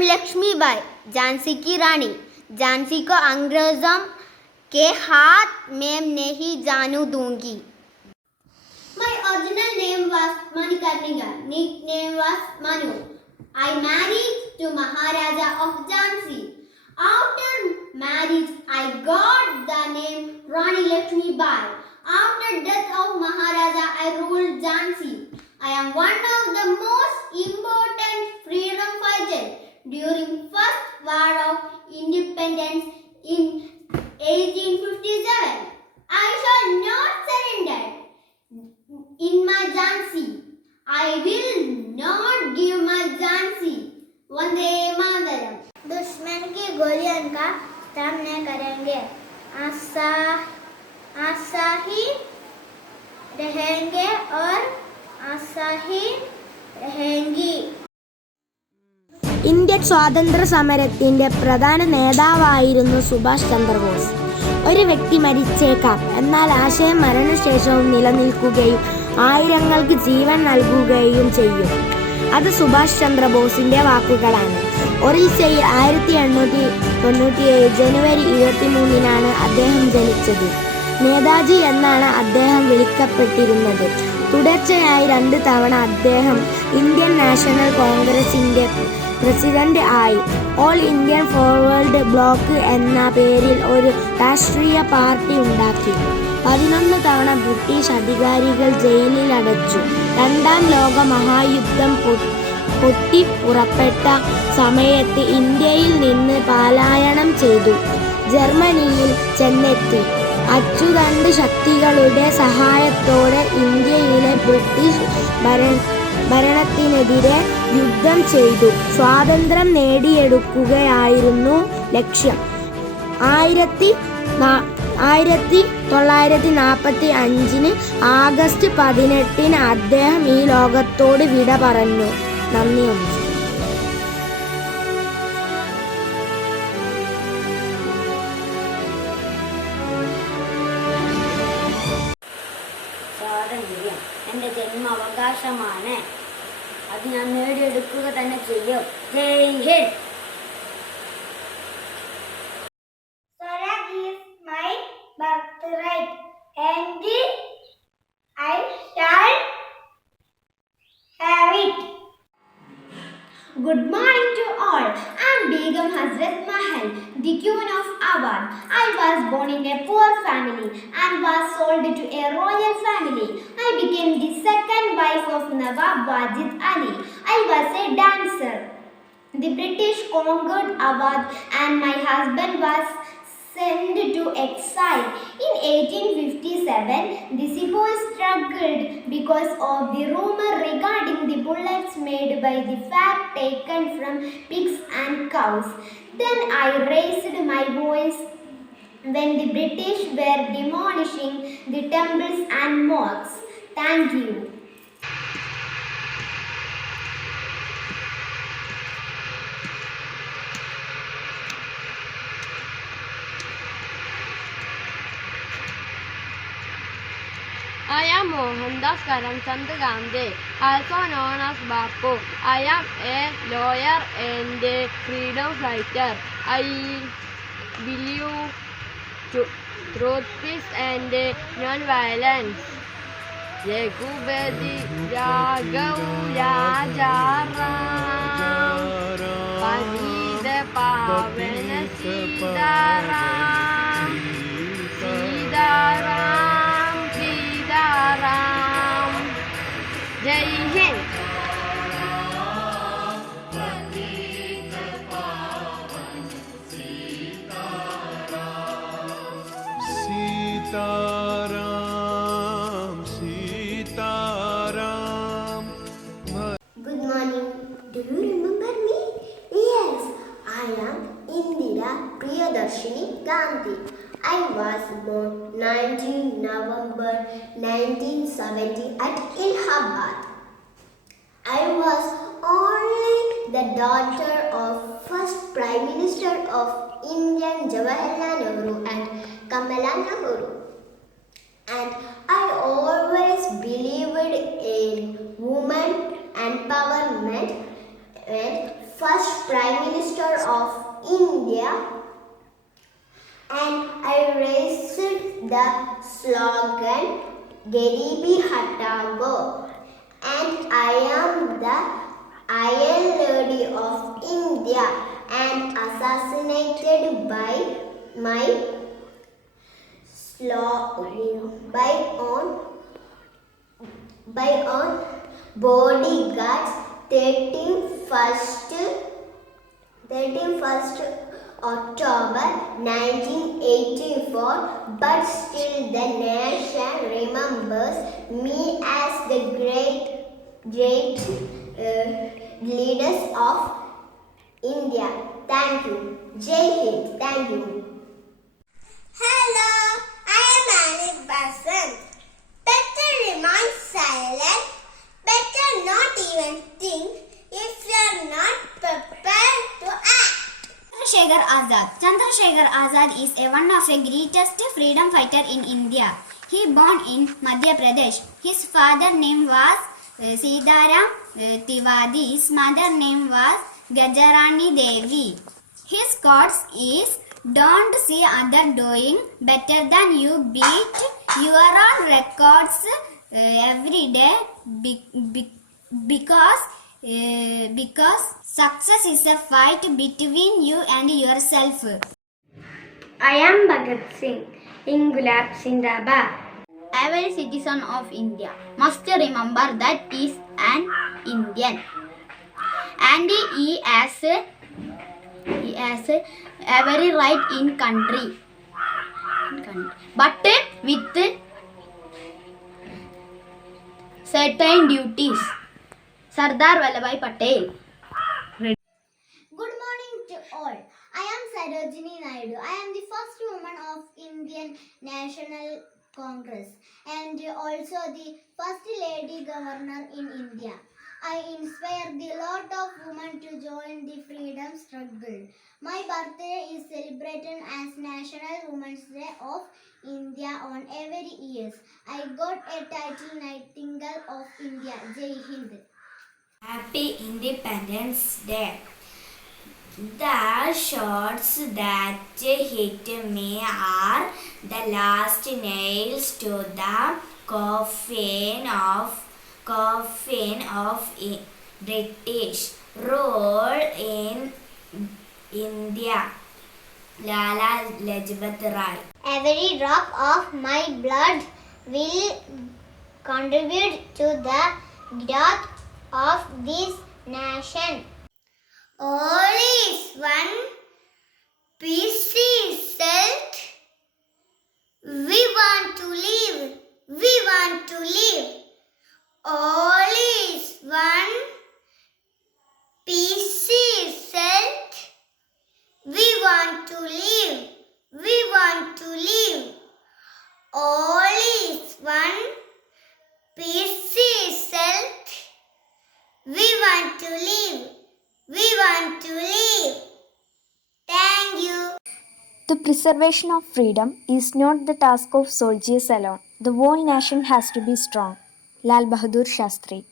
am Lakshmi Bai, Jhansi की रानी. झांसी को अंग्रेजों के हाथ में नहीं जाने दूंगी. My original name was Manikarnika. Nickname was Manu. I married to Maharaja of Jhansi. After marriage, I got the name Rani Lakshmi Bai. After death of Maharaja, I ruled Jhansi. I am one of the most important freedom fighters during First War of Independence in 1857. I shall not surrender. In my Jhansi, I will not give my Jhansi. Vande Mataram. दुश्मन की गोलियों का सामना करेंगे. आशा ही रहेंगे और आशा ही रहेंगी. Indian സ്വാതന്ത്ര്യ സമരത്തിന്റെ പ്രധാന നേതാവായിരുന്നു സുഭാഷ് ചന്ദ്രബോസ്. ഒരു വ്യക്തി മരിച്ചേക്കാം, എന്നാൽ ആശയം മരണശേഷവും നിലനിൽക്കുകയും ആയിരങ്ങൾക്ക് ജീവൻ നൽകുകയും ചെയ്യും. അത് സുഭാഷ് ചന്ദ്രബോസിന്റെ വാക്കുകളാണ്. ഒറീസയിൽ 1897 ജനുവരി 23 അദ്ദേഹം ജനിച്ചത്. നേതാജി എന്നാണ് അദ്ദേഹം വിളിക്കപ്പെട്ടിരുന്നത്. തുടർച്ചയായി 2 തവണ അദ്ദേഹം ഇന്ത്യൻ നാഷണൽ കോൺഗ്രസിന്റെ പ്രസിഡന്റ് ആയി. ഓൾ ഇന്ത്യൻ ഫോർവേഡ് ബ്ലോക്ക് എന്ന പേരിൽ ഒരു രാഷ്ട്രീയ പാർട്ടി ഉണ്ടാക്കി. 11 തവണ ബ്രിട്ടീഷ് അധികാരികൾ ജയിലിൽ അടച്ചു. രണ്ടാം ലോക മഹായുദ്ധം പൊട്ടിപ്പുറപ്പെട്ട സമയത്ത് ഇന്ത്യയിൽ നിന്ന് പലായനം ചെയ്തു. ജർമ്മനിയിൽ ചെന്നെത്തി. അച്ചുതണ്ട് ശക്തികളുടെ സഹായത്തോടെ ഇന്ത്യയിലെ ബ്രിട്ടീഷ് ഭരണത്തിനെതിരെ യുദ്ധം ചെയ്തു. സ്വാതന്ത്ര്യം നേടിയെടുക്കുകയായിരുന്നു ലക്ഷ്യം. 1945 ആഗസ്റ്റ് 18 അദ്ദേഹം ഈ ലോകത്തോട് വിട പറഞ്ഞു. നന്ദി. സ്വാതന്ത്ര്യം എൻ്റെ ജന്മാവകാശമാണ്. അത് ഞാൻ നേടിയെടുക്കുക തന്നെ ചെയ്യും. ജയ് Hind. Swaraj is my birthright and I shall have it. Good morning to all. I am Begum Hazrat Mahal, the Queen of Awadh. I was born in a poor family and was sold to a royal family. I became the second wife of Nawab Wajid Ali. I was a dancer. The British conquered Awadh and my husband was sent to exile. In 1857, the sepoys struggled because of the rumor regarding the bullets made by the fat taken from pigs and cows. Then I raised my voice when the British were demolishing the temples and mosques. Thank you. I am Mohandas Karamchand Gandhi, also known as Bapu. I am a lawyer and a freedom fighter. I believe truth, peace and non-violence. Ragupati Raghav Rajaram, Padita Pavana Sitaram, Sitaram, Sitaram. Jai Hind. Sitaram, Sitaram. Good morning. Do you remember me? Yes, I am Indira Priyadarshini Gandhi. I was born 19 November 1970 at Allahabad. I was only the daughter of first Prime Minister of India Jawaharlal Nehru and Kamala Nehru. And I always believed in women empowerment and first Prime Minister of India, and I raised the slogan Garibi Hatago, and I am the Iron Lady of India and assassinated by my by on bodyguards 31st October 1984, but still the nation remembers me as the great leaders of India. Thank you. Jai Hind. Thank you. Hello, I am Annie Basant. Better remain silent. Better not even think if you are not prepared to act. Chandrasekhar Azad. Chandrasekhar Azad is one of the greatest freedom fighter in India. He born in Madhya Pradesh. His father name was Sitaram Tiwari. His mother name was Gajarani Devi. His quotes is, "Don't see other doing better than you. Beat your own records every day because success is a fight between you and yourself." I am Bhagat Singh. Ingulab Zindabad. Every citizen of India must remember that he is an Indian, and he has every right in country, but with certain duties. Sardar Vallabhbhai Patel. Good morning to all. I am Sarojini Naidu. I am the first woman of Indian National Congress and also the first lady governor in India. I inspire the lot of women to join the freedom struggle. My birthday is celebrated as National Women's Day of India on every year. I got a title Nightingale of India. Jai Hind. Happy Independence Day. The shots that hit me are the last nails to the coffin of British rule in India. Lala Lajpat Rai. Every drop of my blood will contribute to the growth of this nation. All is one, peace is set. We want to live. We want to live. All is one, peace is set. We want to live. We want to live. All is one, peace is set. We want to live. We want to live. Thank you. The preservation of freedom is not the task of soldiers alone. The whole nation has to be strong. Lal Bahadur Shastri.